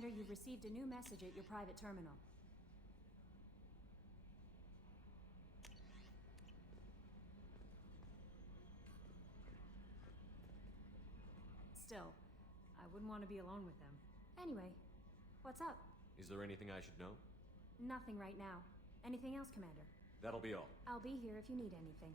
Commander, you've received a new message at your private terminal. Still, I wouldn't want to be alone with them. Anyway, what's up? Is there anything I should know? Nothing right now. Anything else, Commander? That'll be all. I'll be here if you need anything.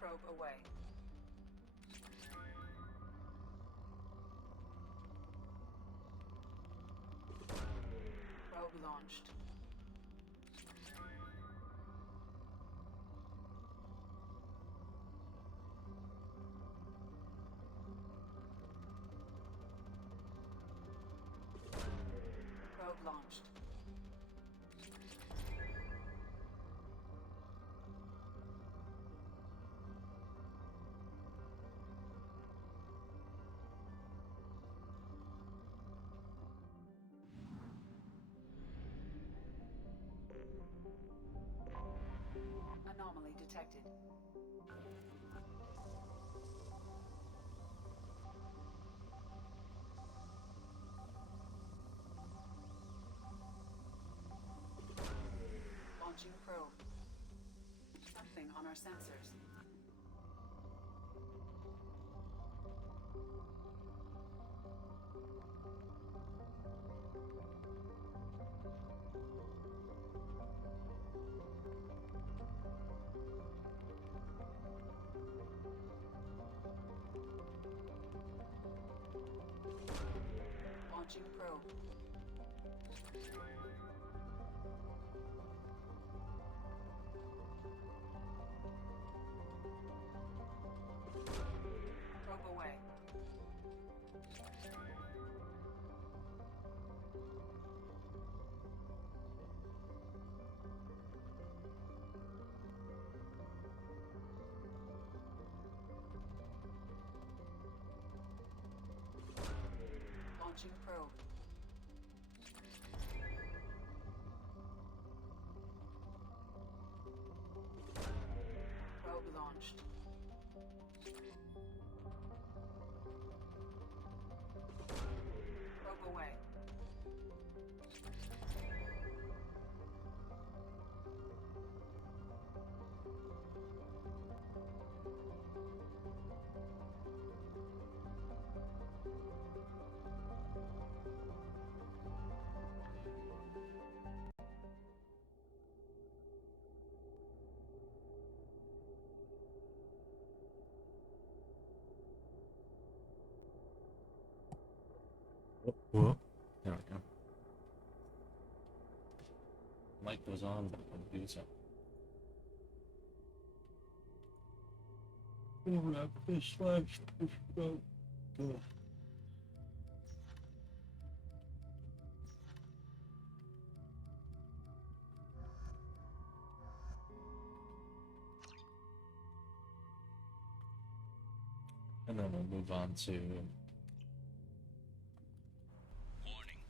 Probe away. Probe launched. Probe launched. Anomaly detected. Launching probe. Something on our sensors. Launching probe. Probe away. Launching probe. Probe launched. Probe away. Whoa. There we go. Light goes on, but it wouldn't do so. Grab this last go. And then we'll move on to Warning.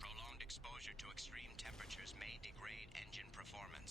Prolonged exposure to extreme temperatures may degrade engine performance.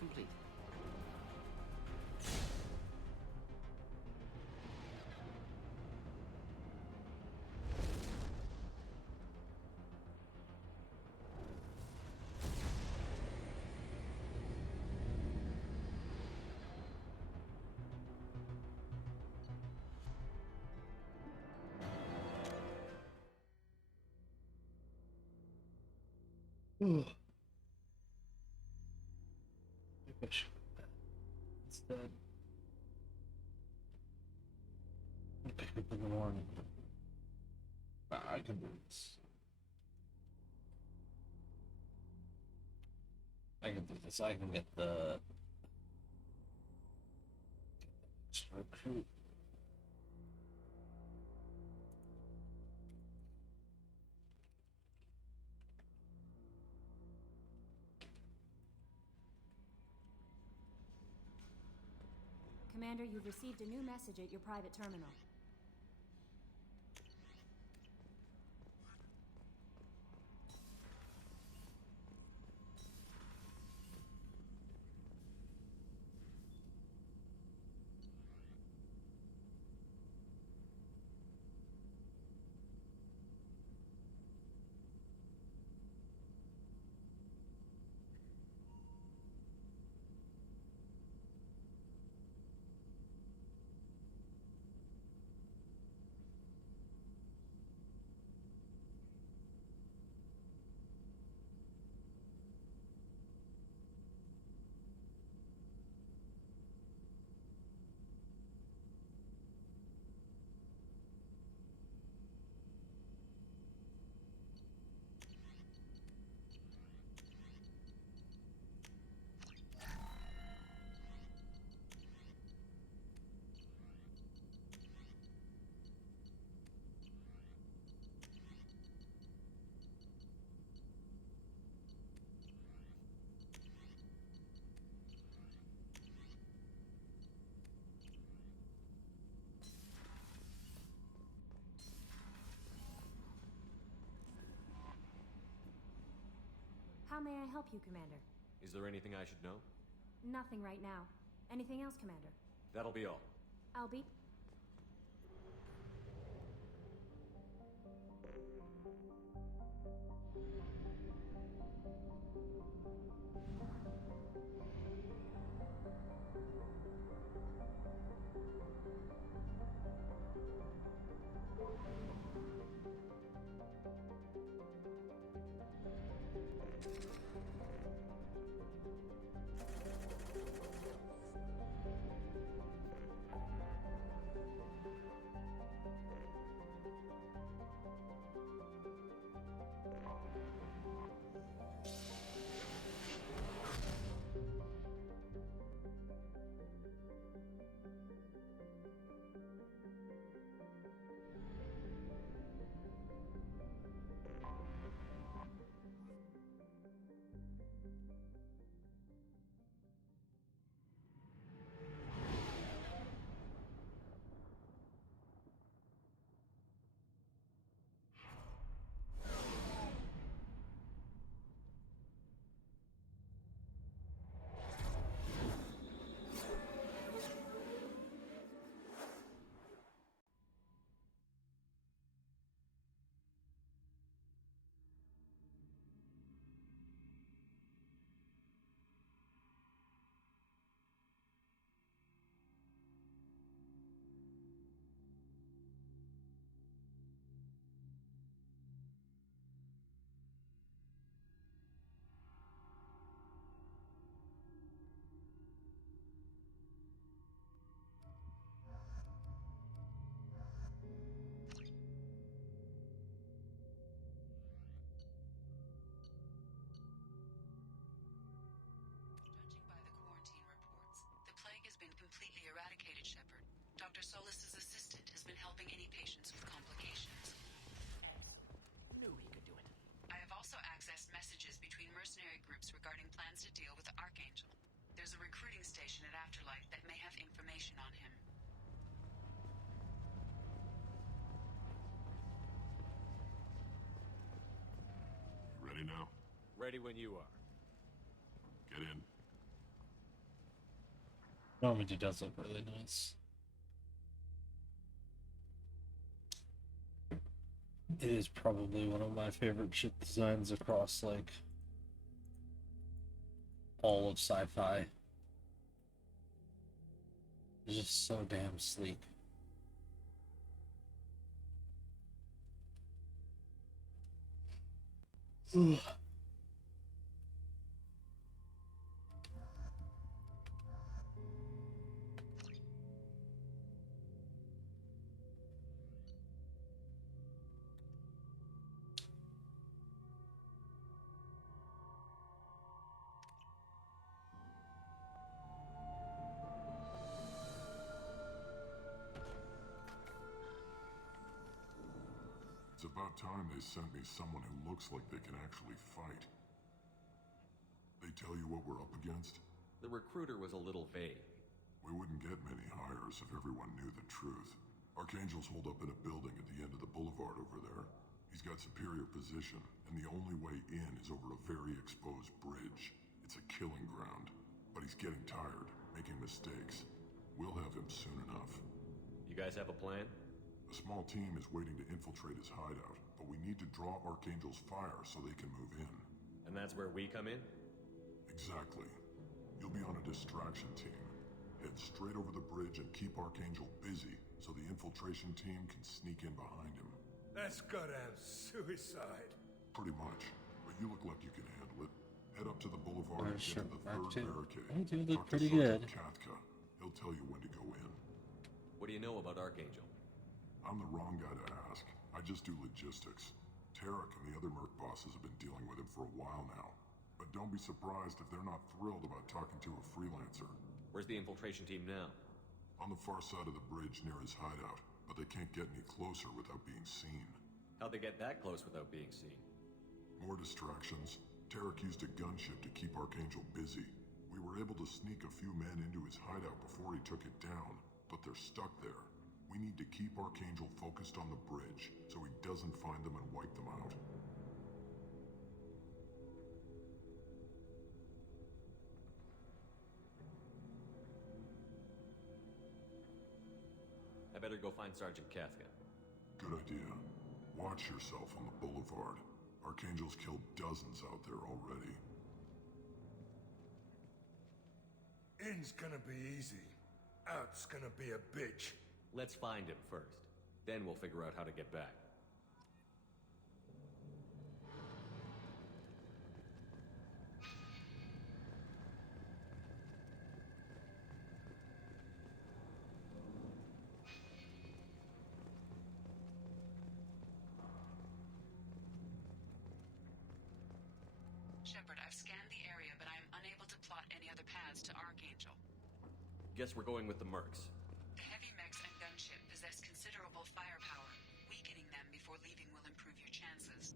complete. Maybe I should go back instead. I'll pick up in the morning. I can do this. I can do this. I can get the extra recruit. Commander, you've received a new message at your private terminal. How may I help you, Commander? Is there anything I should know? Nothing right now. Anything else, Commander? That'll be all. I'll be... Judging by the quarantine reports, the plague has been completely eradicated, Shepard. Dr. Solis's assistant has been helping any patients with complications. Knew he could do it. I have also accessed messages between mercenary groups regarding plans to deal with the Archangel. There's a recruiting station at Afterlife that may have information on him. Ready now? Ready when you are. Get in. Normandy does look really nice. It is probably one of my favorite ship designs across, like, all of sci-fi. It's just so damn sleek. Ugh. It's about time they sent me someone who looks like they can actually fight. They tell you what we're up against? The recruiter was a little vague. We wouldn't get many hires if everyone knew the truth. Archangel's holed up in a building at the end of the boulevard over there. He's got superior position, and the only way in is over a very exposed bridge. It's a killing ground. But he's getting tired, making mistakes. We'll have him soon enough. You guys have a plan? A small team is waiting to infiltrate his hideout, but we need to draw Archangel's fire so they can move in. And that's where we come in? Exactly. You'll be on a distraction team. Head straight over the bridge and keep Archangel busy so the infiltration team can sneak in behind him. That's goddamn suicide. Pretty much, but you look like you can handle it. Head up to the boulevard and get Sure, to the Mark third II. barricade. I do look Talk to pretty Sergeant good. Katka. He'll tell you when to go in. What do you know about Archangel? I'm the wrong guy to ask. I just do logistics. Tarek and the other merc bosses have been dealing with him for a while now. But don't be surprised if they're not thrilled about talking to a freelancer. Where's the infiltration team now? On the far side of the bridge near his hideout, but they can't get any closer without being seen. How'd they get that close without being seen? More distractions. Tarek used a gunship to keep Archangel busy. We were able to sneak a few men into his hideout before he took it down, but they're stuck there. We need to keep Archangel focused on the bridge so he doesn't find them and wipe them out. I better go find Sergeant Katka. Good idea. Watch yourself on the boulevard. Archangel's killed dozens out there already. In's gonna be easy. Out's gonna be a bitch. Let's find him first. Then we'll figure out how to get back. Shepard, I've scanned the area, but I am unable to plot any other paths to Archangel. Guess we're going with the mercs. The heavy mechs and gunship possess considerable firepower. Weakening them before leaving will improve your chances.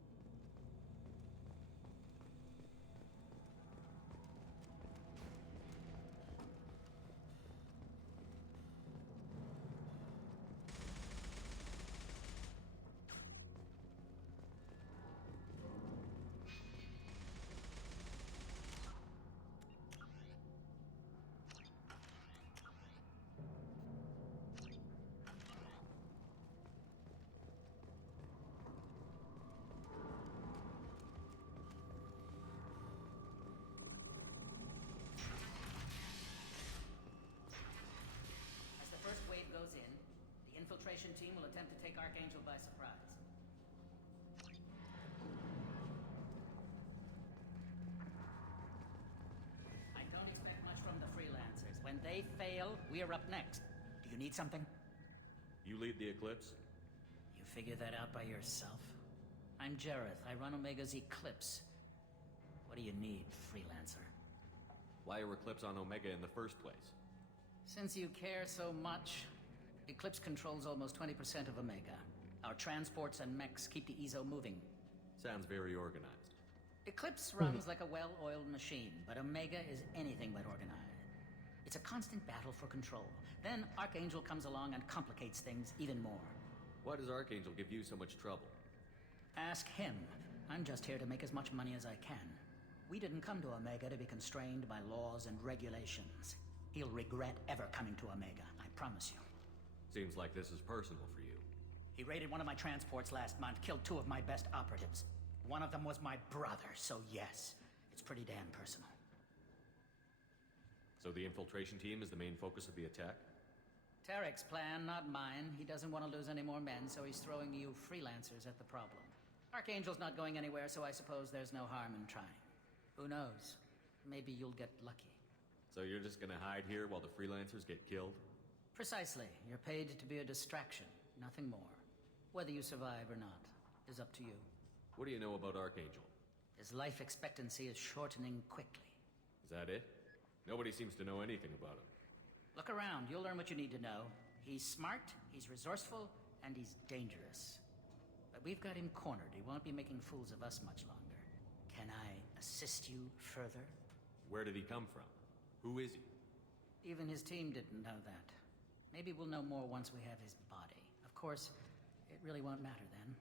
As the first wave goes in, the infiltration team will attempt to take Archangel by surprise. I don't expect much from the freelancers. When they fail, we're up next. Do you need something? You lead the Eclipse? You figure that out by yourself? I'm Jareth. I run Omega's Eclipse. What do you need, freelancer? Why are Eclipse on Omega in the first place? Since you care so much, Eclipse controls almost 20% of Omega. Our transports and mechs keep the EZO moving. Sounds very organized. Eclipse runs like a well-oiled machine, but Omega is anything but organized. It's a constant battle for control. Then Archangel comes along and complicates things even more. Why does Archangel give you so much trouble? Ask him. I'm just here to make as much money as I can. We didn't come to Omega to be constrained by laws and regulations. He'll regret ever coming to Omega, I promise you. Seems like this is personal for you. He raided one of my transports last month, killed 2 of my best operatives. One of them was my brother, so yes, it's pretty damn personal. So the infiltration team is the main focus of the attack? Tarek's plan, not mine. He doesn't want to lose any more men, so he's throwing you freelancers at the problem. Archangel's not going anywhere, so I suppose there's no harm in trying. Who knows? Maybe you'll get lucky. So you're just gonna hide here while the freelancers get killed? Precisely. You're paid to be a distraction, nothing more. Whether you survive or not is up to you. What do you know about Archangel? His life expectancy is shortening quickly. Is that it? Nobody seems to know anything about him. Look around, you'll learn what you need to know. He's smart, he's resourceful, and he's dangerous. But we've got him cornered. He won't be making fools of us much longer. Can I assist you further? Where did he come from? Who is he? Even his team didn't know that. Maybe we'll know more once we have his body. Of course, it really won't matter then.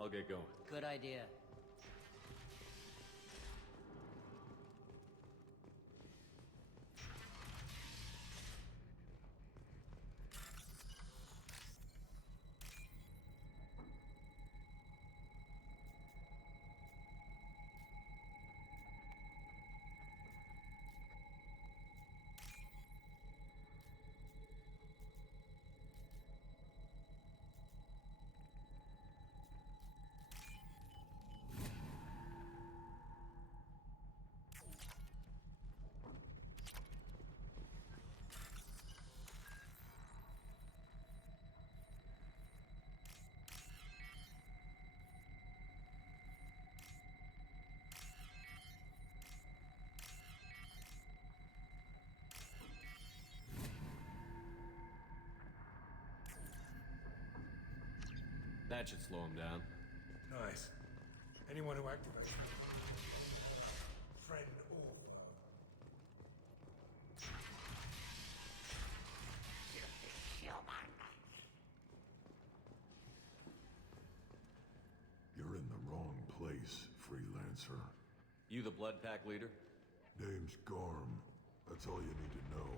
I'll get going. Good idea. That should slow him down. Nice. Anyone who activates friend or foe. You're in the wrong place, freelancer. You the Blood Pack leader? Name's Garm. That's all you need to know.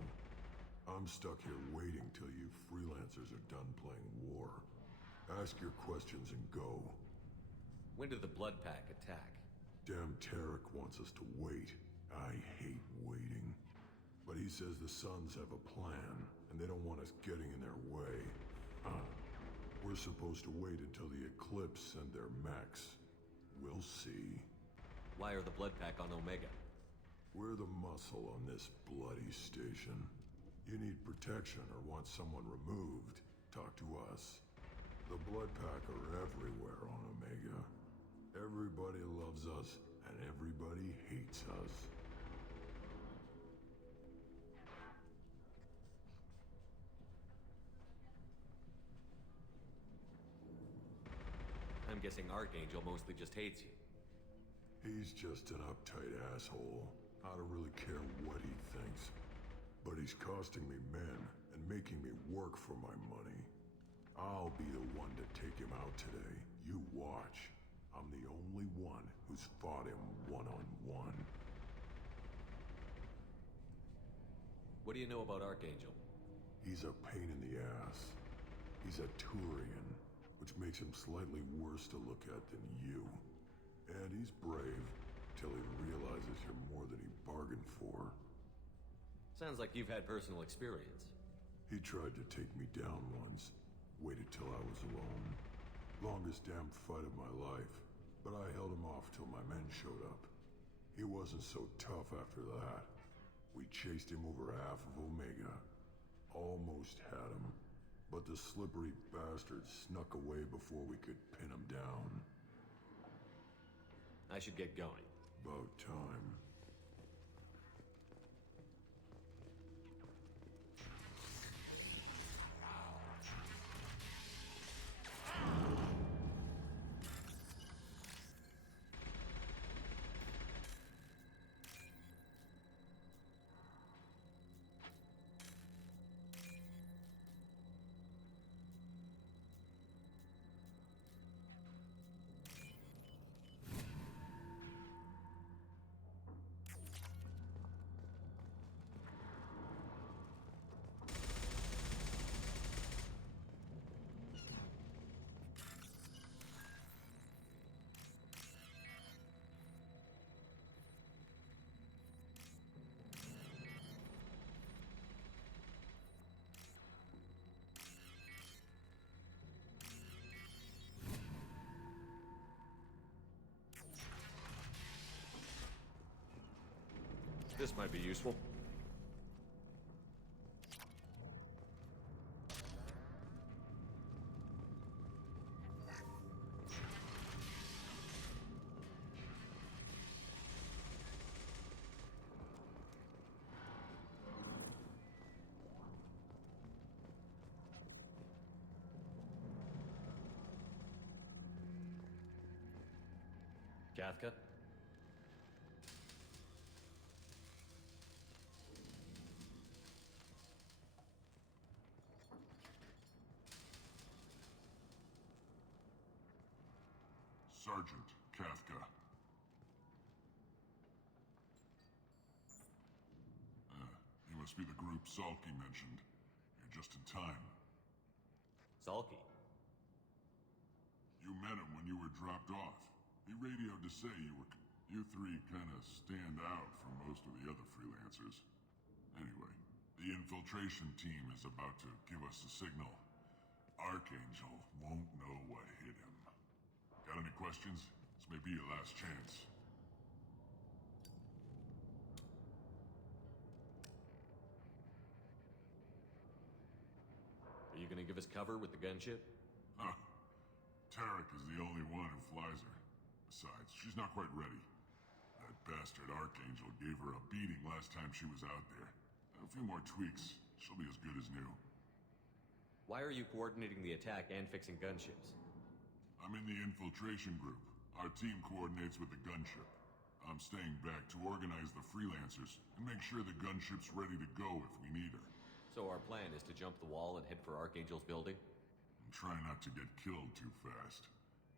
I'm stuck here waiting till you freelancers are done playing war. Ask your questions and go. When did the Blood Pack attack? Damn Tarek wants us to wait. I hate waiting. But he says the Suns have a plan, and they don't want us getting in their way. We're supposed to wait until the Eclipse send their mechs. We'll see. Why are the Blood Pack on Omega? We're the muscle on this bloody station. You need protection or want someone removed, talk to us. The Blood Pack are everywhere on Omega. Everybody loves us, and everybody hates us. I'm guessing Archangel mostly just hates you. He's just an uptight asshole. I don't really care what he thinks. But he's costing me men and making me work for my money. I'll be the one to take him out today. You watch. I'm the only one who's fought him one-on-one. What do you know about Archangel? He's a pain in the ass. He's a Turian, which makes him slightly worse to look at than you. And he's brave, till he realizes you're more than he bargained for. Sounds like you've had personal experience. He tried to take me down once. Waited till I was alone. Longest damn fight of my life. But I held him off till my men showed up. He wasn't so tough after that. We chased him over half of Omega. Almost had him. But the slippery bastard snuck away before we could pin him down. I should get going. About time. This might be useful. Kathka? Sergeant Kafka. You must be the group Salky mentioned. You're just in time. Salky? You met him when you were dropped off. He radioed to say you three kinda stand out from most of the other freelancers. Anyway, the infiltration team is about to give us a signal. Archangel won't know what hit him. Got any questions? This may be your last chance. Are you gonna give us cover with the gunship? Huh. Tarek is the only one who flies her. Besides, she's not quite ready. That bastard Archangel gave her a beating last time she was out there. A few more tweaks, she'll be as good as new. Why are you coordinating the attack and fixing gunships? I'm in the infiltration group. Our team coordinates with the gunship. I'm staying back to organize the freelancers and make sure the gunship's ready to go if we need her. So our plan is to jump the wall and head for Archangel's building? And try not to get killed too fast.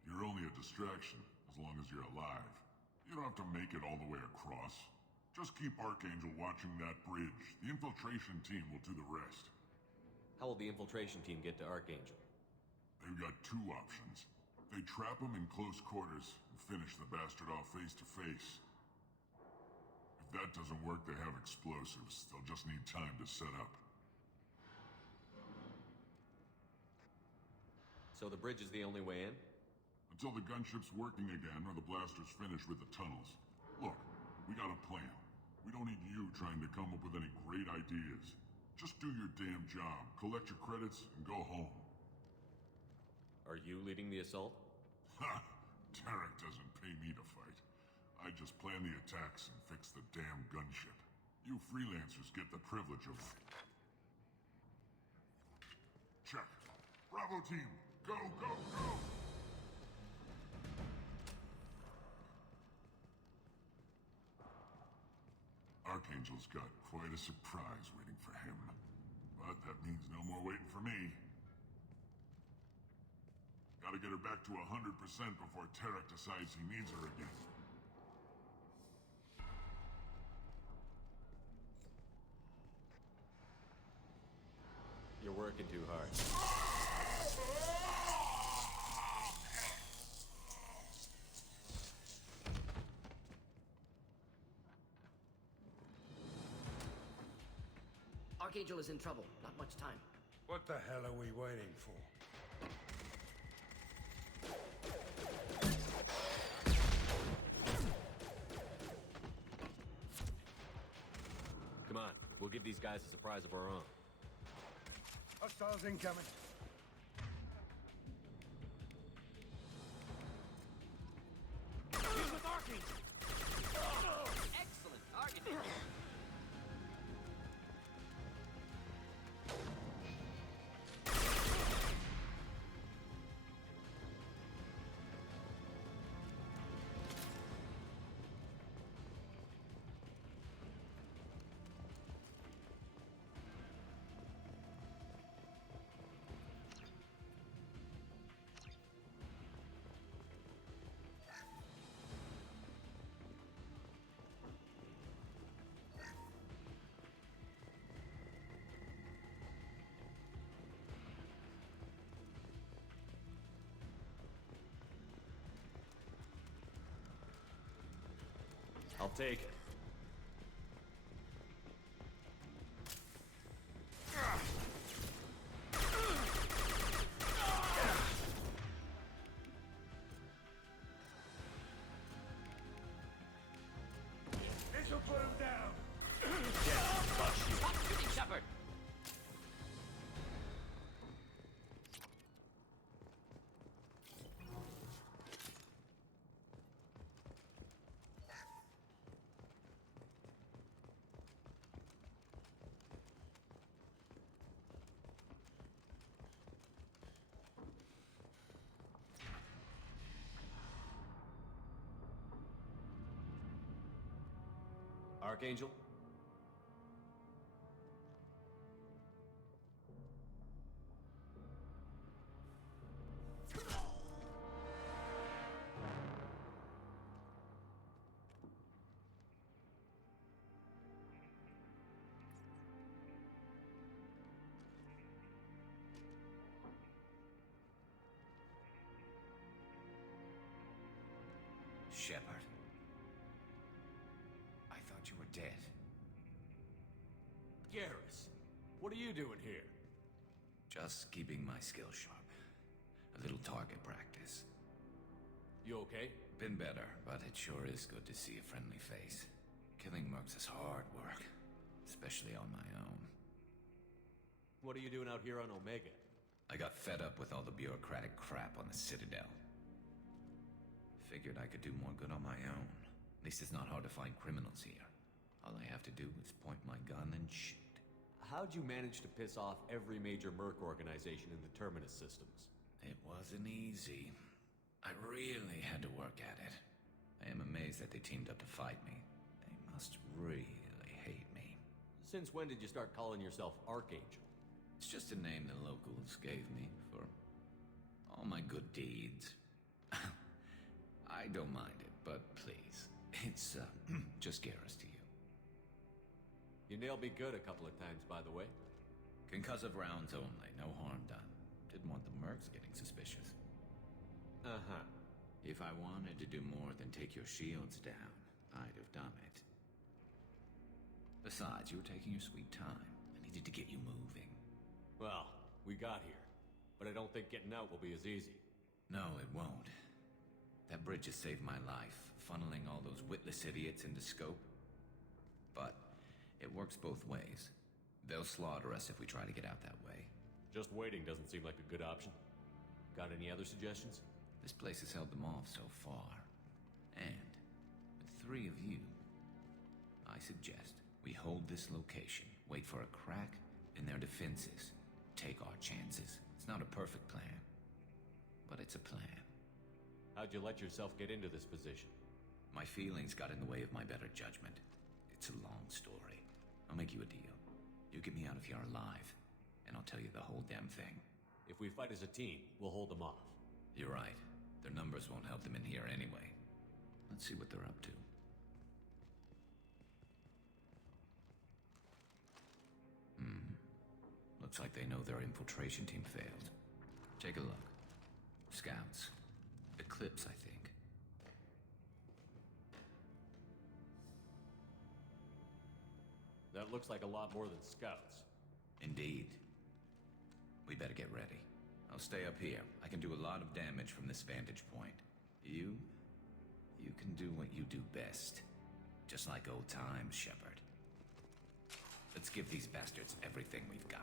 You're only a distraction, as long as you're alive. You don't have to make it all the way across. Just keep Archangel watching that bridge. The infiltration team will do the rest. How will the infiltration team get to Archangel? They've got two options. They trap him in close quarters and finish the bastard off face to face. If that doesn't work, they have explosives. They'll just need time to set up. So the bridge is the only way in? Until the gunship's working again or the blasters finish with the tunnels. Look, we got a plan. We don't need you trying to come up with any great ideas. Just do your damn job, collect your credits, and go home. Are you leading the assault? Ha! Tarek doesn't pay me to fight. I just plan the attacks and fix the damn gunship. You freelancers get the privilege of... Check. Bravo team, go, go, go! Archangel's got quite a surprise waiting for him. But that means no more waiting for me. Gotta get her back to 100% before Tarek decides he needs her again. You're working too hard. Archangel is in trouble. Not much time. What the hell are we waiting for? Come on, we'll give these guys a surprise of our own. Hostiles incoming. He's with Archangel! Excellent targeting! I'll take it. This'll put him down. Archangel? Shepard. I thought you were dead. Garrus, what are you doing here? Just keeping my skills sharp. A little target practice. You okay? Been better, but it sure is good to see a friendly face. Killing mercs is hard work, especially on my own. What are you doing out here on Omega? I got fed up with all the bureaucratic crap on the Citadel. Figured I could do more good on my own. At least it's not hard to find criminals here. All I have to do is point my gun and shoot. How'd you manage to piss off every major merc organization in the Terminus systems? It wasn't easy. I really had to work at it. I am amazed that they teamed up to fight me. They must really hate me. Since when did you start calling yourself Archangel? It's just a name the locals gave me for all my good deeds. I don't mind it, but please, it's just Garrus to you. You nailed me good a couple of times, by the way. Concussive rounds only, no harm done. Didn't want the mercs getting suspicious. Uh-huh. If I wanted to do more than take your shields down, I'd have done it. Besides, you were taking your sweet time. I needed to get you moving. Well, we got here. But I don't think getting out will be as easy. No, it won't. That bridge has saved my life, funneling all those witless idiots into scope. But it works both ways. They'll slaughter us if we try to get out that way. Just waiting doesn't seem like a good option. Got any other suggestions? This place has held them off so far. And with 3 of you, I suggest we hold this location, wait for a crack in their defenses, take our chances. It's not a perfect plan, but it's a plan. How'd you let yourself get into this position? My feelings got in the way of my better judgment. It's a long story. I'll make you a deal. You get me out of here alive, and I'll tell you the whole damn thing. If we fight as a team, we'll hold them off. You're right. Their numbers won't help them in here anyway. Let's see what they're up to. Looks like they know their infiltration team failed. Take a look. Scouts. Eclipse, I think. That looks like a lot more than scouts. Indeed. We better get ready. I'll stay up here. I can do a lot of damage from this vantage point. You can do what you do best. Just like old times, Shepard. Let's give these bastards everything we've got.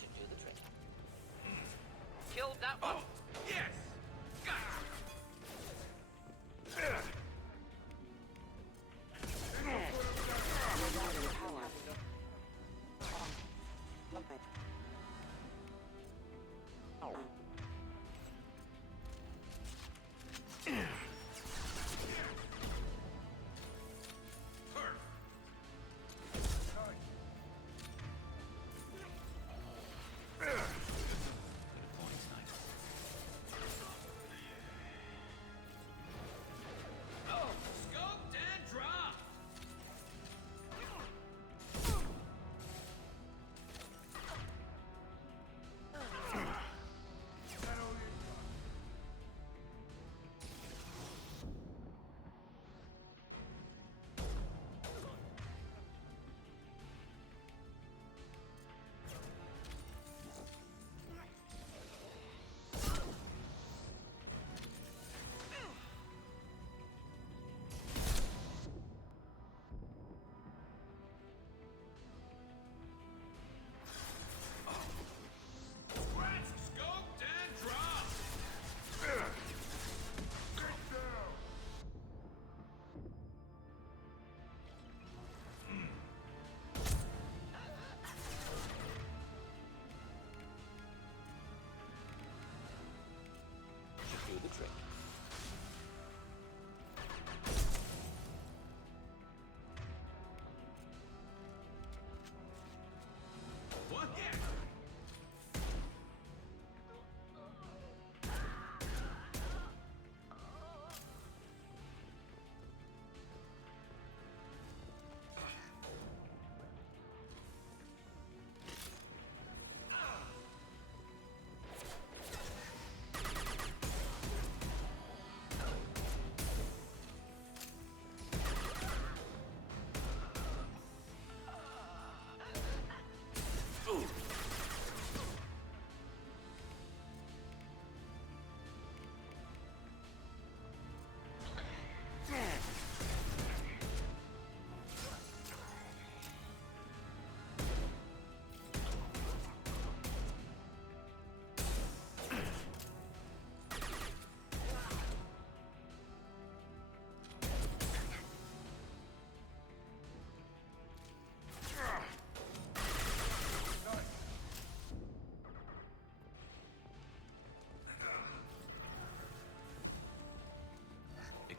Should do the trick. Killed that one. Yes!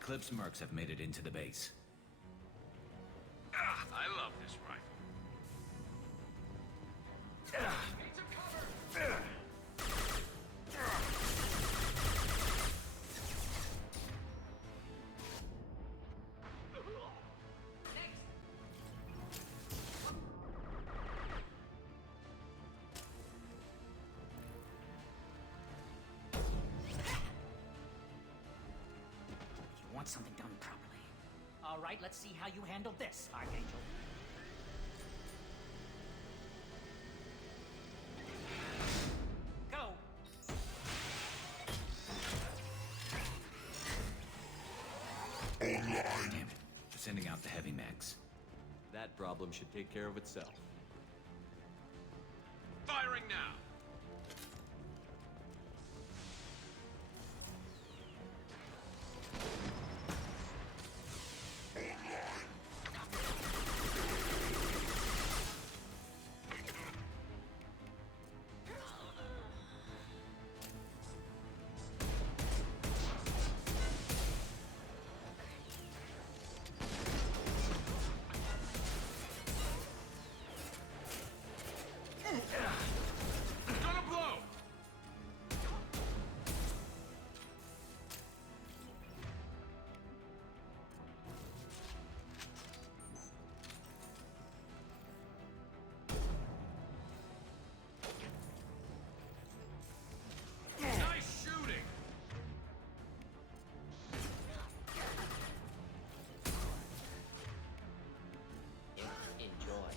Eclipse mercs have made it into the base. Ah, I love this rifle. Need some cover! You want something done properly. All right, let's see how you handle this, Archangel. Go! Damn it. They're sending out the heavy mechs. That problem should take care of itself. Firing now! Gonna blow! Nice shooting! Enjoy.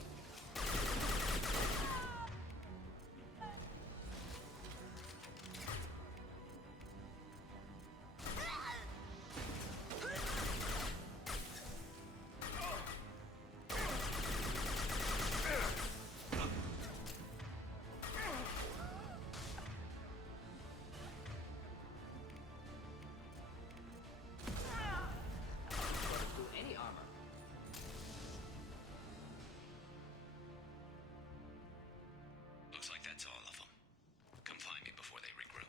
Through any armor. Looks like that's all of them. Come find me before they regroup.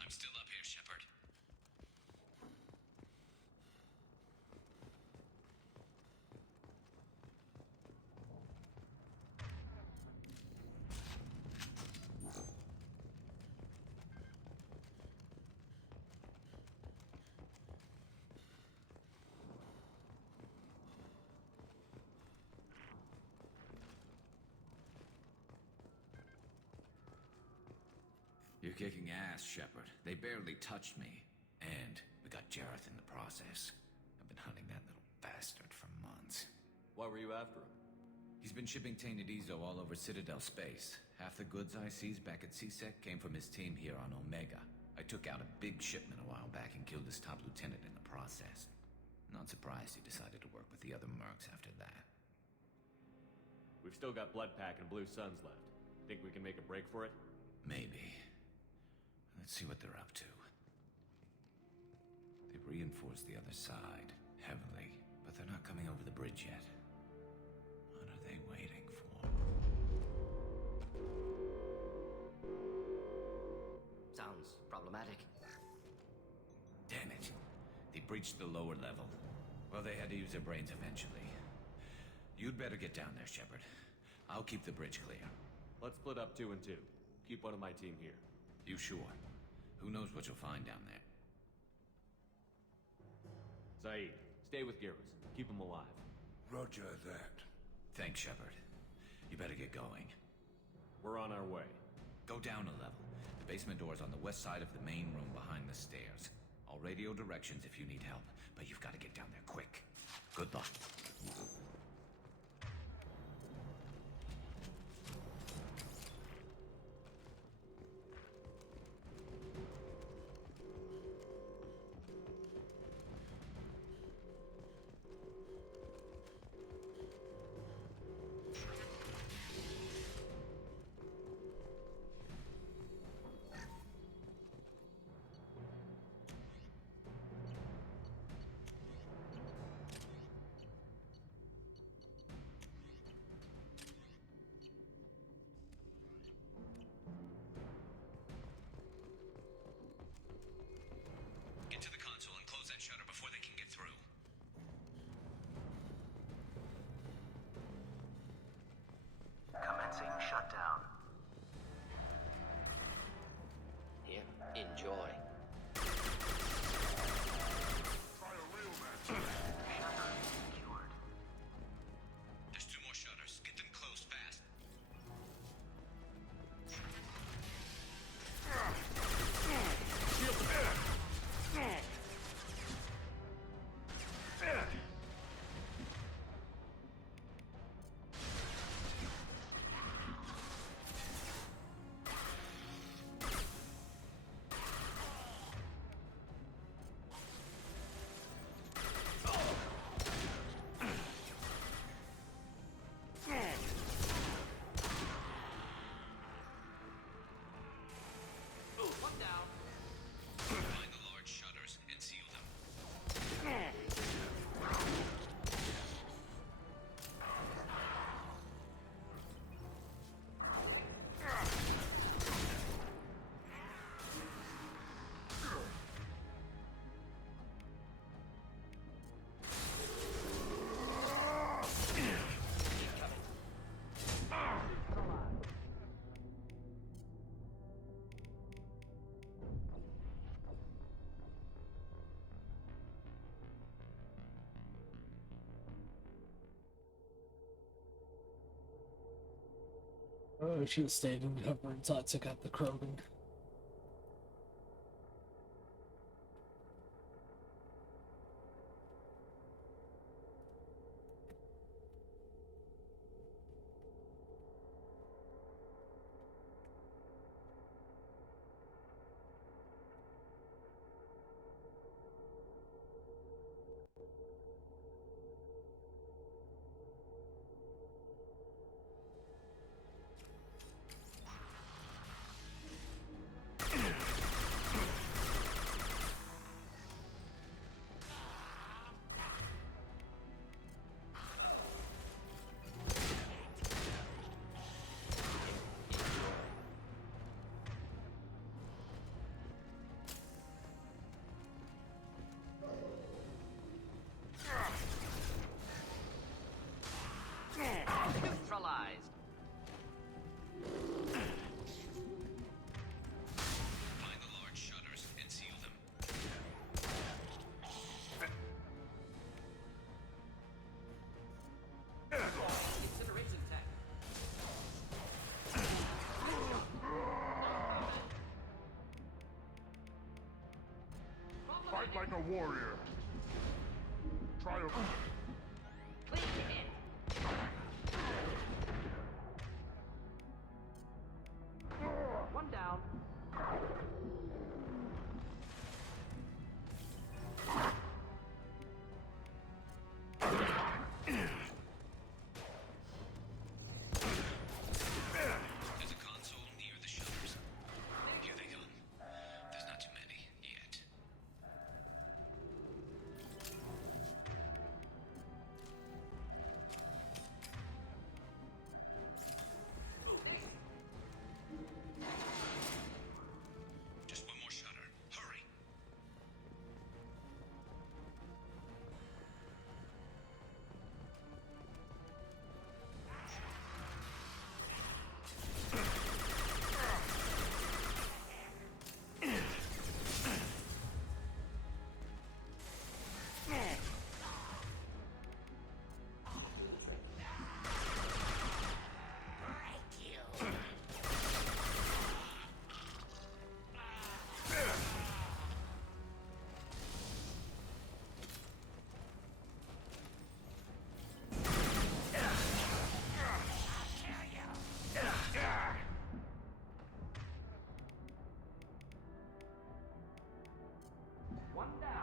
I'm still up here, Shepard. You're kicking ass, Shepard. They barely touched me. And we got Jareth in the process. I've been hunting that little bastard for months. Why were you after him? He's been shipping tainted Ezo all over Citadel space. Half the goods I seized back at CSEC came from his team here on Omega. I took out a big shipment a while back and killed his top lieutenant in the process. Not surprised he decided to work with the other mercs after that. We've still got Bloodpack and Blue Suns left. Think we can make a break for it? Maybe. Let's see what they're up to. They've reinforced the other side, heavily, but they're not coming over the bridge yet. What are they waiting for? Sounds problematic. Damn it. They breached the lower level. Well, they had to use their brains eventually. You'd better get down there, Shepard. I'll keep the bridge clear. Let's split up 2 and 2. Keep one of my team here. You sure? Who knows what you'll find down there? Zaid, stay with Garrus. Keep him alive. Roger that. Thanks, Shepard. You better get going. We're on our way. Go down a level. The basement door's on the west side of the main room behind the stairs. I'll radio directions if you need help, but you've got to get down there quick. Good luck. I should have stayed in cover until I took out the Krogan. Neutralized. Find the large shutters and seal them. Incineration tech. Fight like a warrior. Try to... Clean hit. One down. There's a console near the shutters. Here they come. There's not too many yet. Just one more shutter. Hurry. One down.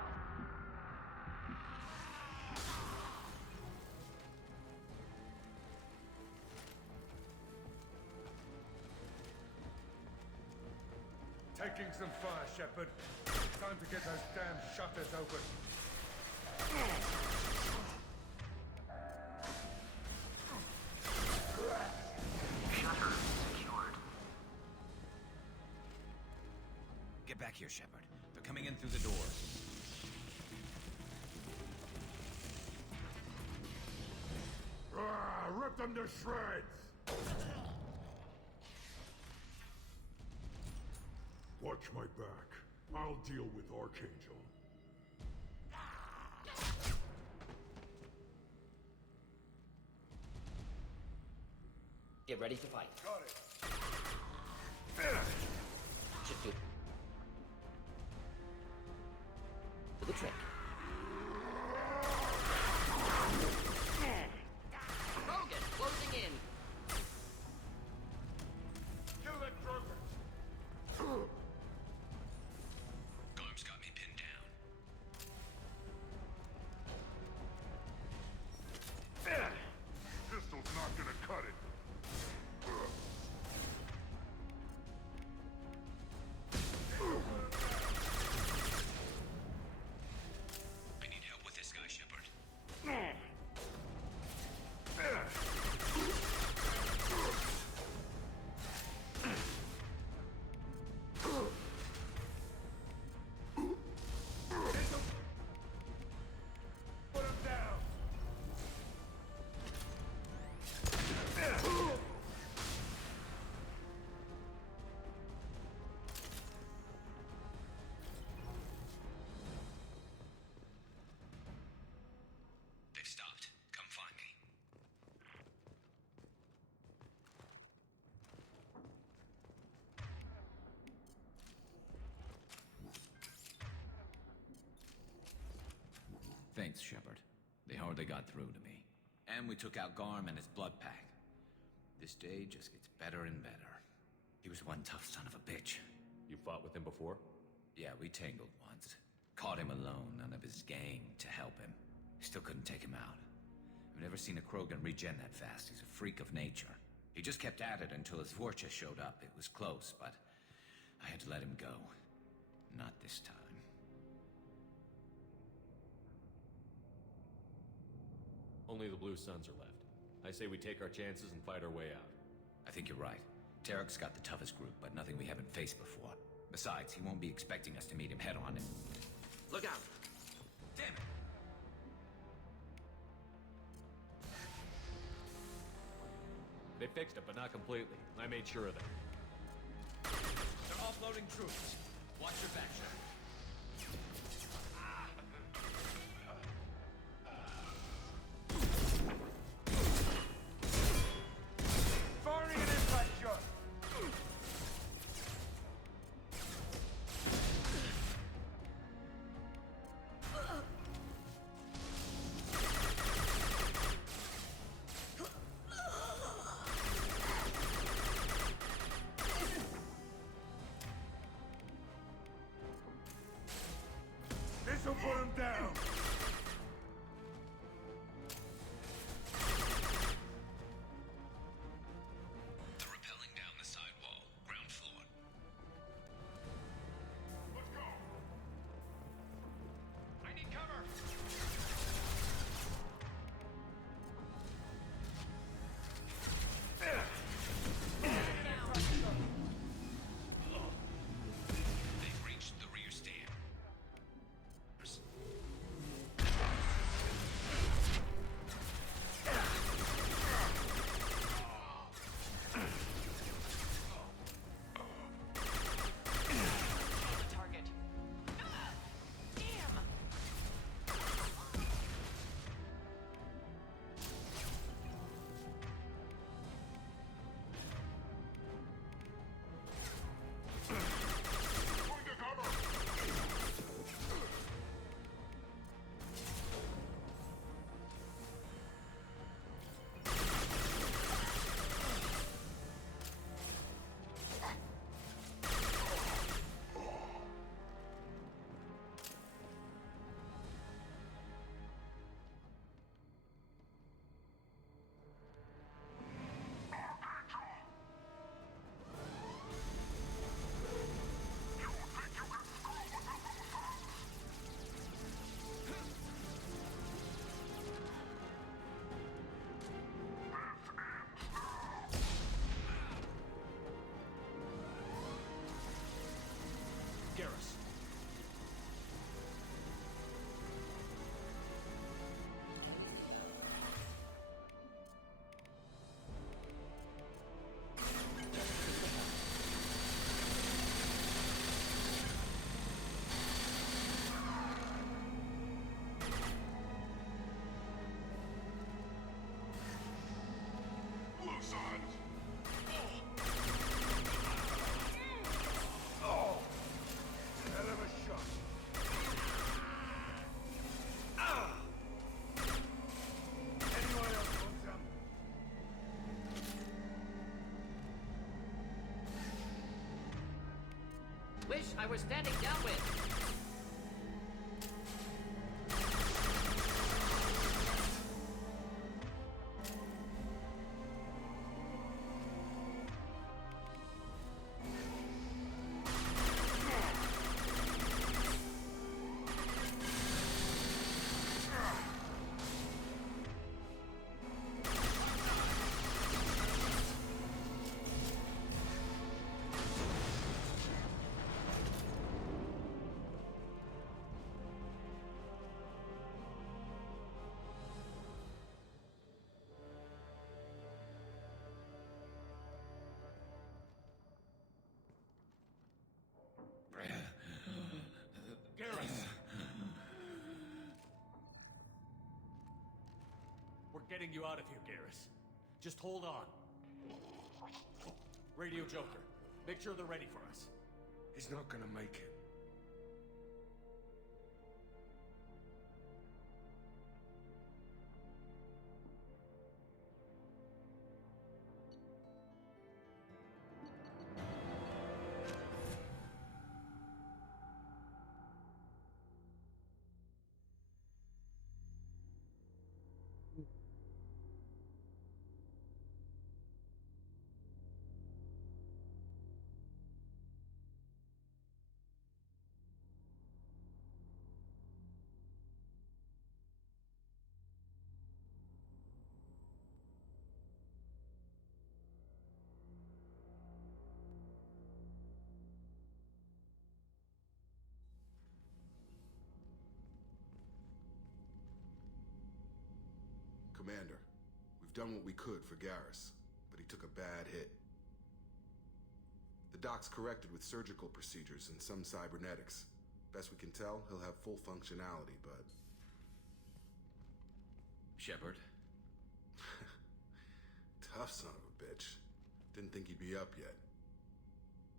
Taking some fire, Shepard. Time to get those damn shutters open. Shutter secured. Get back here, Shepard. They're coming in through the doors. Rip them to shreds! Watch my back. I'll deal with Archangel. Get ready to fight. Got it. Should do the trick. Krogan closing in. Kill that Krogan! Garm's got me pinned down. Pistol's not gonna cut it. Thanks, Shepard. They hardly got through to me. And we took out Garm and his blood pack. This day just gets better and better. He was one tough son of a bitch. You fought with him before? Yeah, we tangled once. Caught him alone, none of his gang to help him. Still couldn't take him out. I've never seen a Krogan regen that fast. He's a freak of nature. He just kept at it until his Vorcha showed up. It was close, but I had to let him go. Not this time. Only the Blue Suns are left. I say we take our chances and fight our way out. I think you're right. Tarek's got the toughest group, but nothing we haven't faced before. Besides, he won't be expecting us to meet him head-on and... Look out! Damn it! They fixed it, but not completely. I made sure of that. They're offloading troops. Watch your back, Shepard. Firing an impact shot! This'll put him down! They're rappelling down the sidewall. Ground floor. Let's go! I need cover! They've reached the rear stand. Target. Damn! Going to cover! Garrus. Blue Suns! Oh! Hell of a shot! Anyone else want some? Wish I were standing downwind. Garrus! We're getting you out of here, Garrus. Just hold on. Radio Joker. Make sure they're ready for us. He's not gonna make it. done what we could for Garrus, but he took a bad hit. The doc's corrected with surgical procedures and some cybernetics. Best we can tell, he'll have full functionality, but... Shepard? Tough son of a bitch. Didn't think he'd be up yet.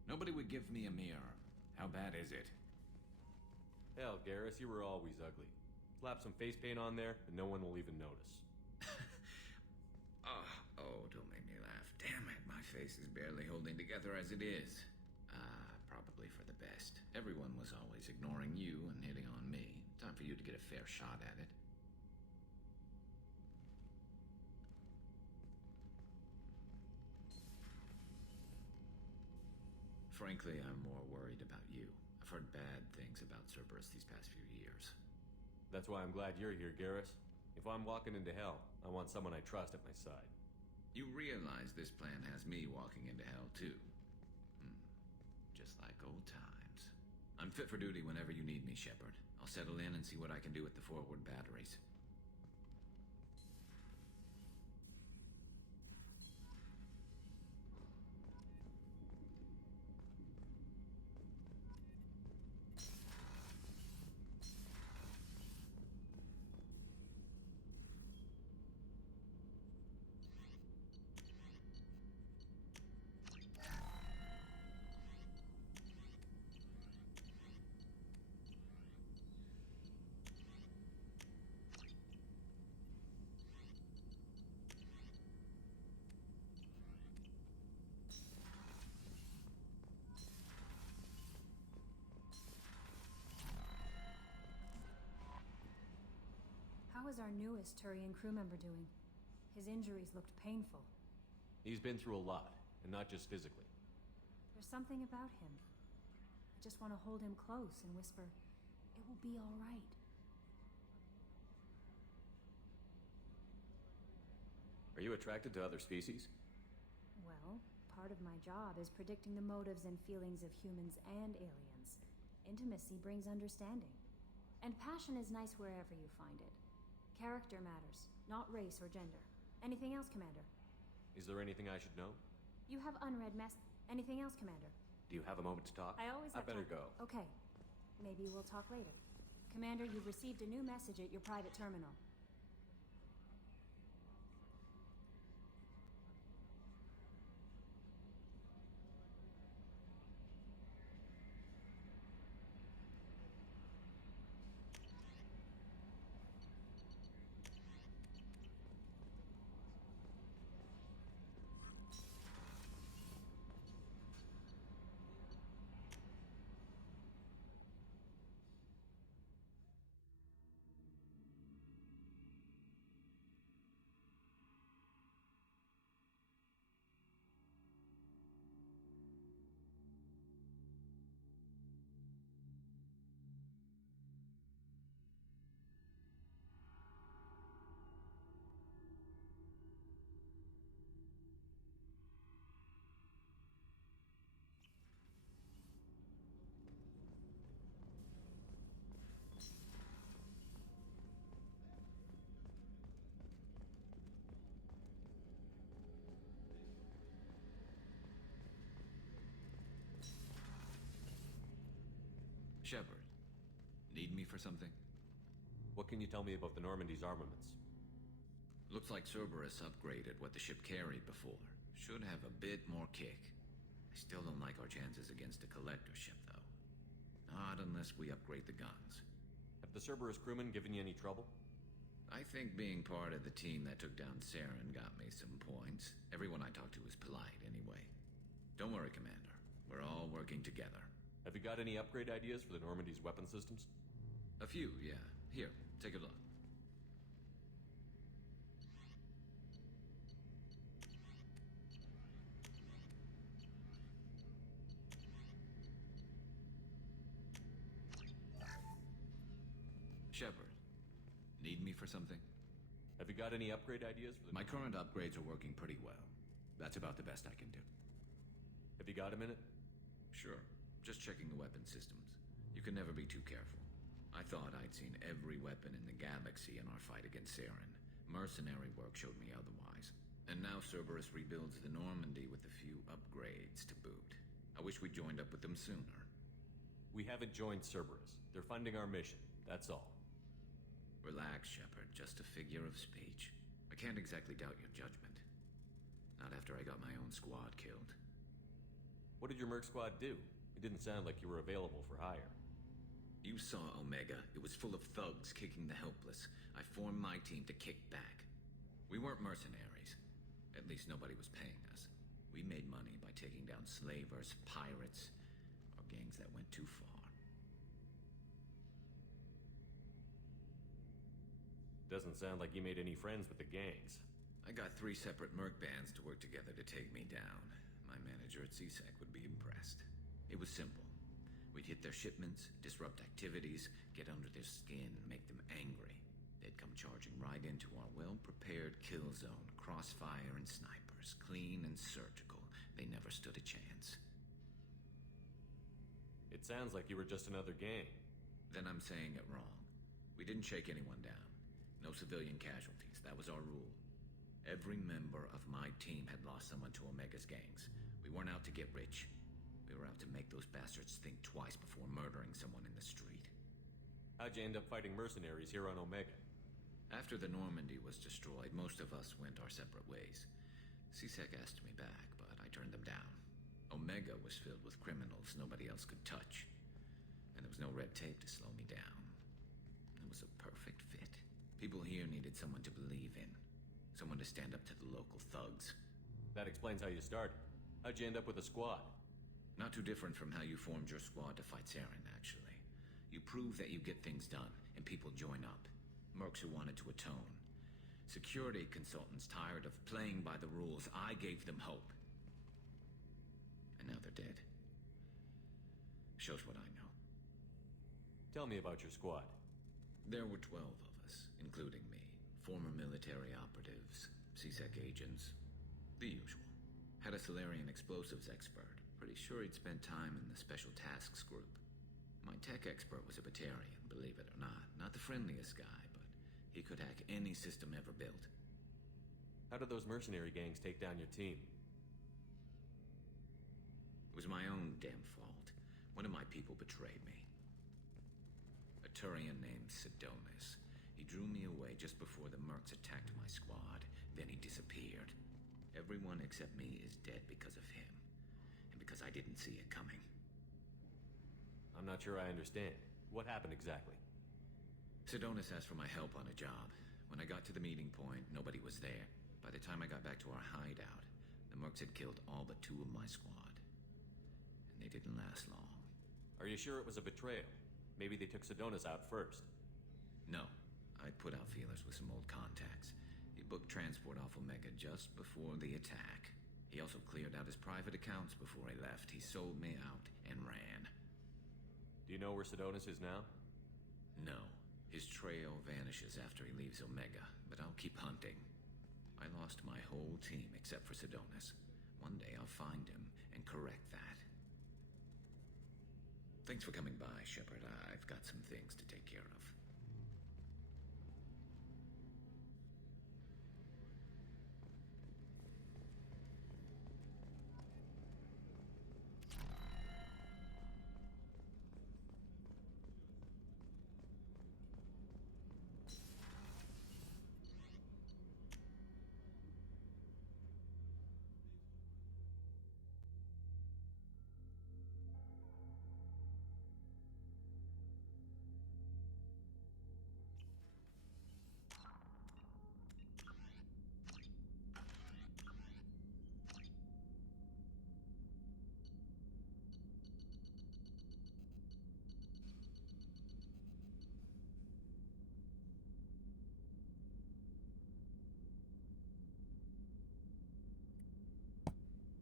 Nobody would give me a mirror. How bad is it? Hell, Garrus, you were always ugly. Slap some face paint on there, and no one will even notice. Oh, don't make me laugh. Damn it, my face is barely holding together as it is. Probably for the best. Everyone was always ignoring you and hitting on me. Time for you to get a fair shot at it. Frankly, I'm more worried about you. I've heard bad things about Cerberus these past few years. That's why I'm glad you're here, Garrus. If I'm walking into hell, I want someone I trust at my side. You realize this plan has me walking into hell, too. Just like old times. I'm fit for duty whenever you need me, Shepard. I'll settle in and see what I can do with the forward batteries. How is our newest Turian crew member doing? His injuries looked painful. He's been through a lot, and not just physically. There's something about him. I just want to hold him close and whisper, "It will be all right." Are you attracted to other species? Well, part of my job is predicting the motives and feelings of humans and aliens. Intimacy brings understanding. And passion is nice wherever you find it. Character matters, not race or gender. Anything else, Commander? Is there anything I should know? You have unread Anything else, Commander? Do you have a moment to talk? I always have better time. go. Okay. Maybe we'll talk later. Commander, you've received a new message at your private terminal. Shepard, need me for something? What can you tell me about the Normandy's armaments? Looks like Cerberus upgraded what the ship carried before. Should have a bit more kick. I still don't like our chances against a collector ship, though. Not unless we upgrade the guns. Have the Cerberus crewmen given you any trouble? I think being part of the team that took down Saren got me some points. Everyone I talked to was polite, anyway. Don't worry, Commander. We're all working together. Have you got any upgrade ideas for the Normandy's weapon systems? A few, yeah. Here, take a look. Shepard, need me for something? Have you got any upgrade ideas for the... My current upgrades are working pretty well. That's about the best I can do. Have you got a minute? Sure. Just checking the weapon systems. You can never be too careful. I thought I'd seen every weapon in the galaxy in our fight against Saren, Mercenary work showed me otherwise. And now Cerberus rebuilds the Normandy with a few upgrades to boot. I wish we joined up with them sooner. We haven't joined Cerberus. They're funding our mission, that's all. Relax, Shepard. Just a figure of speech. I can't exactly doubt your judgment. Not after I got my own squad killed. What did your merc squad do? It didn't sound like you were available for hire. You saw Omega. It was full of thugs kicking the helpless. I formed my team to kick back. We weren't mercenaries. At least nobody was paying us. We made money by taking down slavers, pirates, or gangs that went too far. Doesn't sound like you made any friends with the gangs. I got 3 separate merc bands to work together to take me down. My manager at CSEC would be impressed. It was simple. We'd hit their shipments, disrupt activities, get under their skin, make them angry. They'd come charging right into our well-prepared kill zone, crossfire and snipers, clean and surgical. They never stood a chance. It sounds like you were just another gang. Then I'm saying it wrong. We didn't shake anyone down. No civilian casualties. That was our rule. Every member of my team had lost someone to Omega's gangs. We weren't out to get rich. We were out to make those bastards think twice before murdering someone in the street. How'd you end up fighting mercenaries here on Omega? After the Normandy was destroyed, most of us went our separate ways. CSEC asked me back, but I turned them down. Omega was filled with criminals nobody else could touch. And there was no red tape to slow me down. It was a perfect fit. People here needed someone to believe in. Someone to stand up to the local thugs. That explains how you started. How'd you end up with a squad? Not too different from how you formed your squad to fight Saren, actually. You prove that you get things done, and people join up. Mercs who wanted to atone. Security consultants tired of playing by the rules. I gave them hope. And now they're dead. Shows what I know. Tell me about your squad. There were 12 of us, including me. Former military operatives, CSEC agents, the usual. Had a Solarian explosives expert. Pretty sure he'd spent time in the Special Tasks Group. My tech expert was a Batarian, believe it or not. Not the friendliest guy, but he could hack any system ever built. How did those mercenary gangs take down your team? It was my own damn fault. One of my people betrayed me. A Turian named Sidonis. He drew me away just before the mercs attacked my squad. Then he disappeared. Everyone except me is dead because of him. And because I didn't see it coming. I'm not sure I understand. What happened exactly? Sidonis asked for my help on a job. When I got to the meeting point, nobody was there. By the time I got back to our hideout, the mercs had killed all but 2 of my squad. And they didn't last long. Are you sure it was a betrayal? Maybe they took Sidonis out first. No. I put out feelers with some old contacts. He booked transport off Omega just before the attack. He also cleared out his private accounts before he left. He sold me out and ran. Do you know where Sidonis is now? No. His trail vanishes after he leaves Omega, but I'll keep hunting. I lost my whole team except for Sidonis. One day I'll find him and correct that. Thanks for coming by, Shepard. I've got some things to take care of.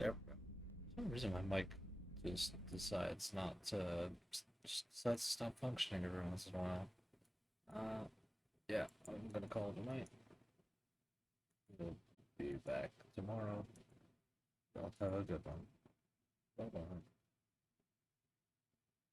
There we go. For some reason my mic just decides not to just decides to stop functioning every once in a while. Yeah, I'm gonna call it a night. We'll be back tomorrow. Y'all have a good one. Bye bye.